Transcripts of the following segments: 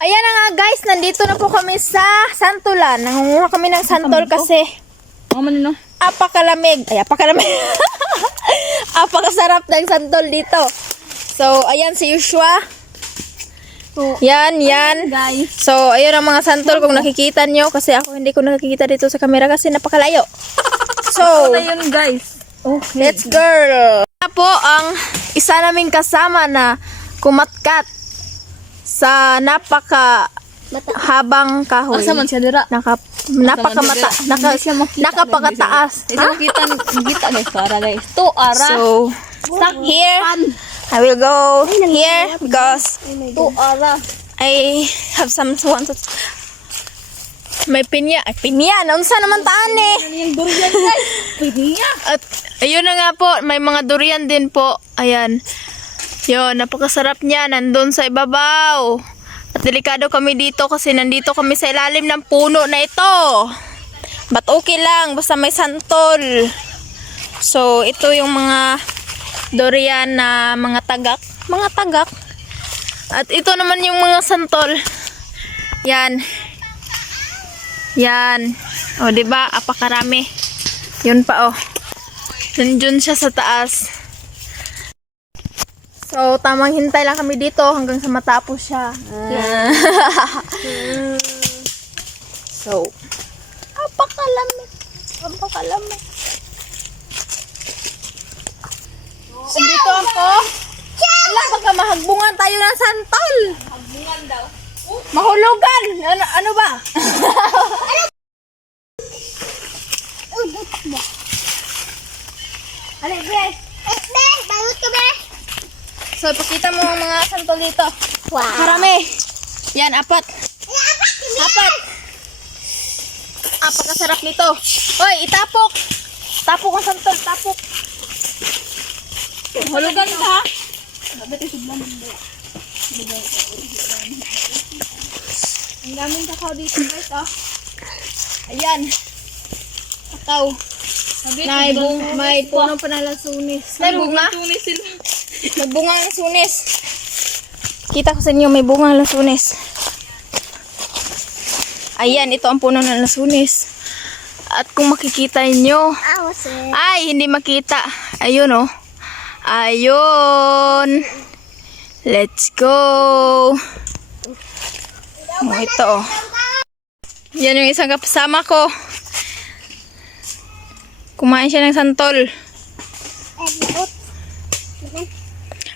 Ayan na nga guys, nandito na po kami sa Santolan. Nangunguha kami ng santol kasi apakalamig. Ay, apakalamig. Apakasarap ng santol dito. So, ayan si Joshua. Yan. Guys. So, ayun ang mga santol kung nakikita nyo. Kasi ako hindi ko nakikita dito sa camera kasi napakalayo. So, Ayun guys. let's go! Ito po ang isa naming kasama na kumatkat sa habang kahoy. Asa man siya dira? Napakataas. Isa makita guys. Para guys. To ara. So, here, I will go here because To ara. I have some may pinya. Ay, pinya. Naunsa naman taan eh. Yung durian guys. Pinya. At ayun na nga po, may mga durian din po. Ayan. Yun, napakasarap niya. Nandun sa ibabaw. At delikado kami dito kasi nandito kami sa ilalim ng puno na ito. But okay lang, basta may santol. So, ito yung mga durian na mga tagak. Mga tagak. At ito naman yung mga santol. Yan. Yan. O, diba? Apakarami. Yun pa, oh. Nandiyon siya sa taas. So, tamang hintay lang kami dito hanggang sa matapos siya. So, apakalamig. Apakalamig. Dito ako. Ala, baka mahagbungan tayo ng santol. Hagbungan daw. Mahulugan. Ano ba? Ano, Bre? Balut ka ba? So, ipakita mo ang mga santol dito. Wow. Marami. Yan, apat. Apat. Apakasarap nito. Hoy, itapok. Tapok ang santol, tapok. Hulugan ka. Ang daming kakao dito, guys, oh. Ayan. Kakao. May puno pa na lasunis. May bunga? Tunis sila. May bunga ng sunis. Kita ko sa inyo, may bunga ng lasunis. Ayan, ito ang puno ng lasunis. At kung makikita nyo, ay, hindi makita. Ayun, oh. Ayun. Let's go. Oh, ito, oh. Yan yung isang kasama ko. Kumain siya ng santol.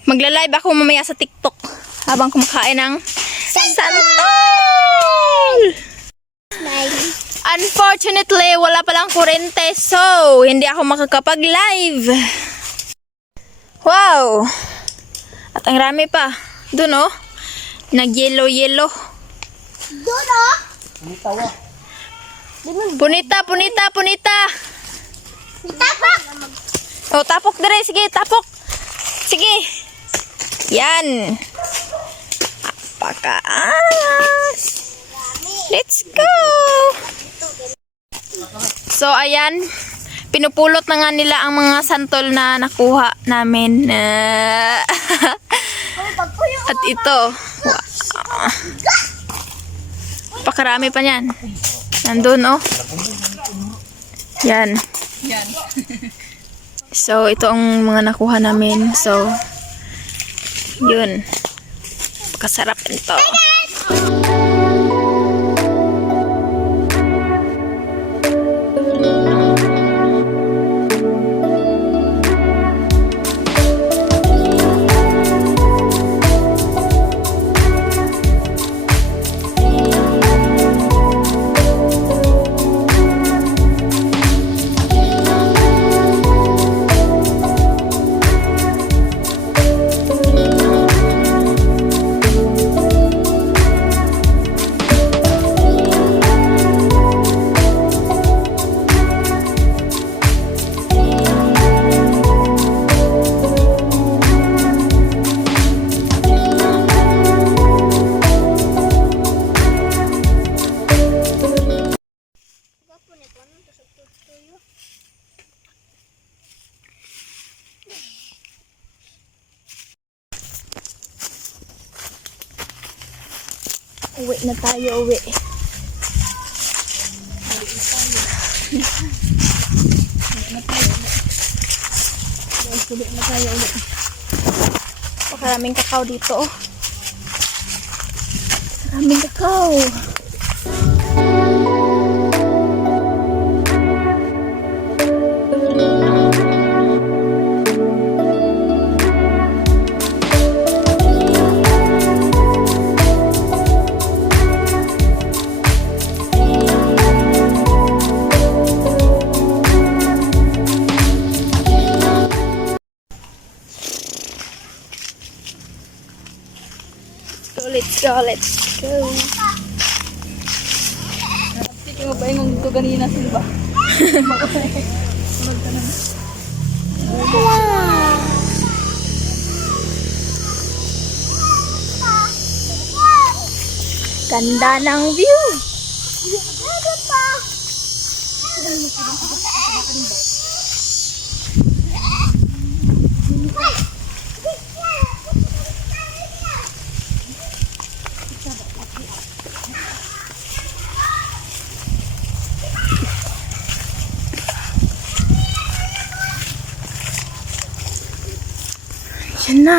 Magla-live ako mamaya sa TikTok habang kumakain ng santol. Unfortunately, wala palang kurente, so hindi ako makakapag-live. Wow! At ang rami pa. Doon, oh. Nag-yellow-yellow. Doon oh. Punita. Tapak. Oh, tapok dire. Sige, tapok. Sige. Yan. Apakaas. Let's go. So, ayan. Pinupulot na nga nila ang mga santol na nakuha namin. At ito. Wow. Pakarami pa niyan. Nandun, oh. Yan. Yan. So, ito ang mga nakuha namin. So, yun. Kasarap nito. Uwi na tayo, uwi. Uwi na tayo, uwi. Pakaraming kakao dito, oh. Maraming kakao. Let's go, let's go. Sige mo ba yung ito ganina silba? Ganda ng view. Yan na.